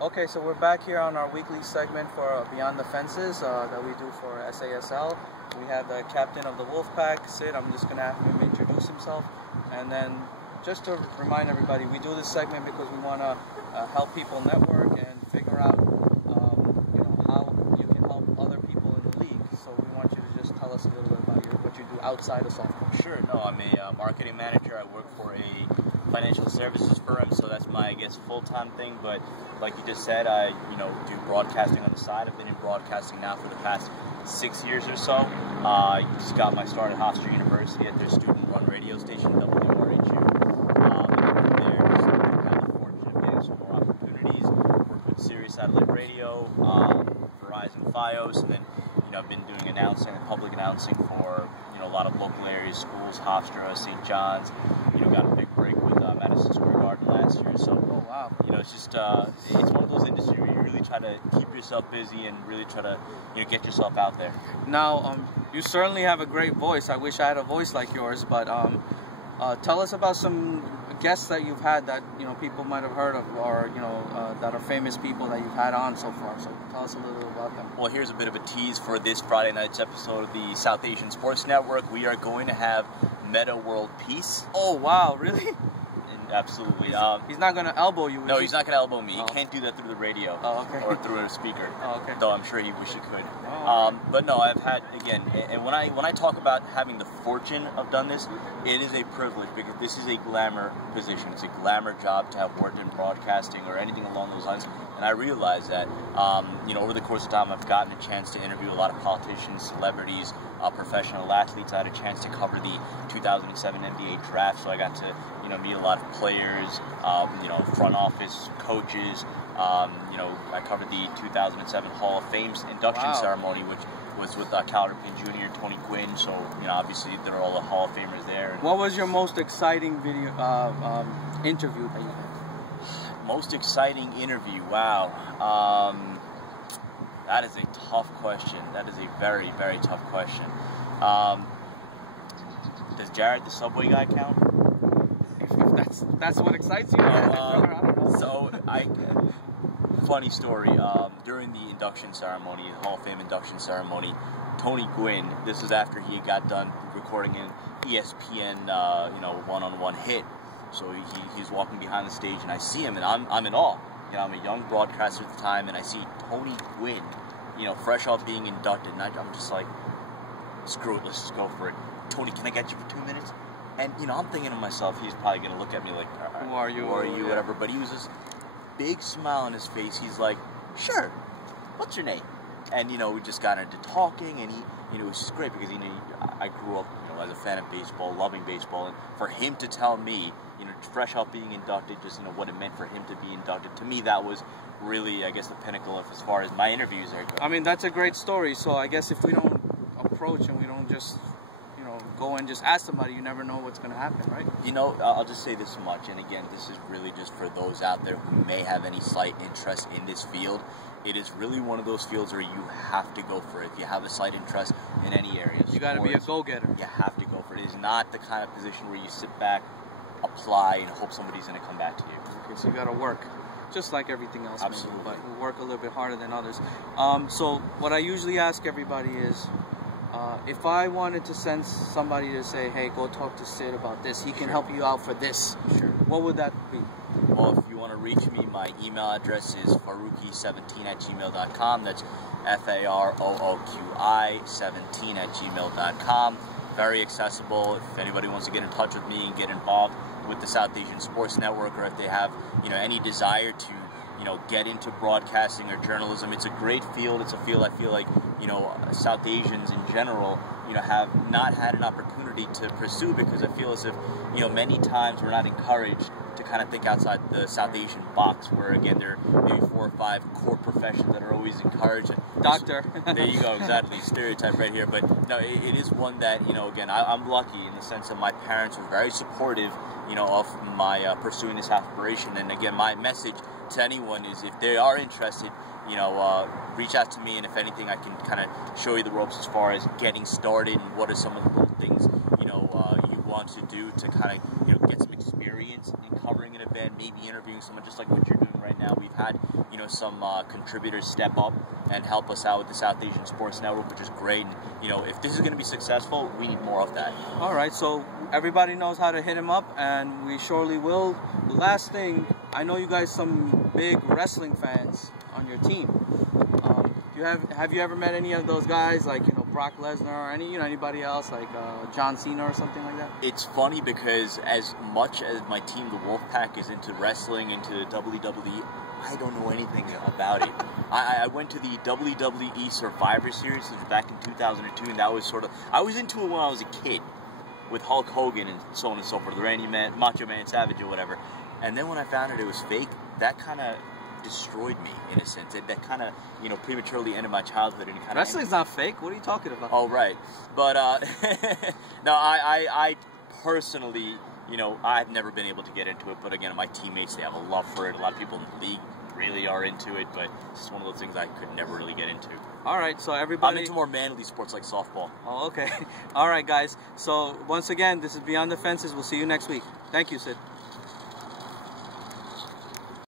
Okay, so we're back here on our weekly segment for Beyond the Fences that we do for SASL. We have the captain of the Wolfpack, Sid. I'm just going to have him introduce himself. And then just to remind everybody, we do this segment because we want to help people network and figure out how you can help other people in the league. So we want you to just tell us a little bit about what you do outside of softball. Sure. No, I'm a marketing manager. I work for a financial services firm, so that's my, I guess, full-time thing. But like you just said, I do broadcasting on the side. I've been in broadcasting now for the past 6 years or so. I just got my start at Hofstra University at their student-run radio station, WRHU. And from there, just had the fortune of getting some more opportunities. Worked with Sirius Satellite Radio, Verizon, Fios, and then I've been doing announcing and public announcing for a lot of local areas, schools, Hofstra, St. John's. Got a big break with Madison Square Garden last year. So it's just it's one of those industries where you really try to keep yourself busy and really try to get yourself out there. Now, you certainly have a great voice. I wish I had a voice like yours, but tell us about some guests that you've had that people might have heard of, or that are famous people that you've had on so far. So tell us a little bit about them. Well, here's a bit of a tease for this Friday night's episode of the South Asian Sports Network. We are going to have Meta World Peace. Oh wow, really? Absolutely. He's not going to elbow you. No, he's not going to elbow me. He can't do that through the radio or through a speaker. Oh, okay. Though I'm sure he wish he could. Oh, okay. But no, I've had, again, and when I talk about having the fortune of done this, it is a privilege because this is a glamour position. It's a glamour job to have worked in broadcasting or anything along those lines. And I realize that, over the course of time, I've gotten a chance to interview a lot of politicians, celebrities, professional athletes. I had a chance to cover the 2007 NBA draft, so I got to, meet a lot of players, front office coaches. I covered the 2007 Hall of Fame induction ceremony, which was with Cal Ripken Jr., Tony Gwynn. So, obviously, they're all the Hall of Famers there. What was your most exciting interview that you had? Most exciting interview? Wow. That is a tough question. That is a very, very tough question. Does Jared the Subway guy count? If that's what excites you. Funny story. During the induction ceremony, the Hall of Fame induction ceremony, Tony Gwynn. This is after he got done recording an ESPN, one-on-one hit. So he's walking behind the stage, and I see him, and I'm in awe. I'm a young broadcaster at the time, and I see Tony Gwynn, fresh off being inducted, and I'm just like, screw it, let's just go for it. Tony, can I get you for 2 minutes? And, I'm thinking to myself, he's probably going to look at me like, who are you, whatever. But he was this big smile on his face. He's like, sure, what's your name? And, we just got into talking, and it was just great because, I grew up, as a fan of baseball, loving baseball, and for him to tell me, fresh off being inducted, just, what it meant for him to be inducted, to me, that was really, I guess, the pinnacle of as far as my interviews are going. I mean, that's a great story, so I guess if we don't approach and we don't just, go and just ask somebody, you never know what's going to happen, right? I'll just say this much, and again, this is really just for those out there who may have any slight interest in this field. It is really one of those fields where you have to go for it. If you have a slight interest in any area, you got to be a go-getter. You have to go for it. It is not the kind of position where you sit back, apply, and hope somebody's going to come back to you. Okay, so you got to work, just like everything else. Absolutely. Maybe, but we work a little bit harder than others. So what I usually ask everybody is, if I wanted to send somebody to say, hey, go talk to Sid about this, he can help you out for this. Sure. What would that be? Well, if you want to reach me, my email address is farouqui17@gmail.com. That's FAROOQI 17@gmail.com. Very accessible. If anybody wants to get in touch with me and get involved with the South Asian Sports Network, or if they have, any desire to, get into broadcasting or journalism, it's a great field. It's a field I feel like, South Asians in general, have not had an opportunity to pursue, because I feel as if, many times we're not encouraged to kind of think outside the South Asian box, where again there are maybe 4 or 5 core professions that are always encouraged. Doctor. There you go, exactly, stereotype right here. But no, it is one that, again, I'm lucky in the sense that my parents were very supportive, of my pursuing this aspiration. And again, my message to anyone is, if they are interested, reach out to me, and if anything, I can kind of show you the ropes as far as getting started and what are some of the little things, you want want to do to kind of, get some experience in covering an event, maybe interviewing someone just like what you're doing right now. We've had, some contributors step up and help us out with the South Asian Sports Network, which is great. And, if this is going to be successful, we need more of that. All right, so everybody knows how to hit him up, and we surely will. The last thing, I know you guys some big wrestling fans on your team. Have you ever met any of those guys, like Brock Lesnar or anybody else, like John Cena or something like that? It's funny because as much as my team, the Wolfpack, is into wrestling, into WWE, I don't know anything about it. I went to the WWE Survivor Series back in 2002, and that was I was into it when I was a kid, with Hulk Hogan and so on and so forth, the Randy Man, Macho Man Savage or whatever. And then when I found out it was fake, that kind of destroyed me in a sense. That kind of prematurely ended my childhood. And kind wrestling's not fake. What are you talking about? Oh right, but no, I personally, I've never been able to get into it. But again, my teammates, they have a love for it. A lot of people in the league really are into it, but it's just one of those things I could never really get into. All right, so everybody, I'm into more manly sports like softball. Oh, okay. All right, guys. So once again, this is Beyond the Fences. We'll see you next week. Thank you, Sid.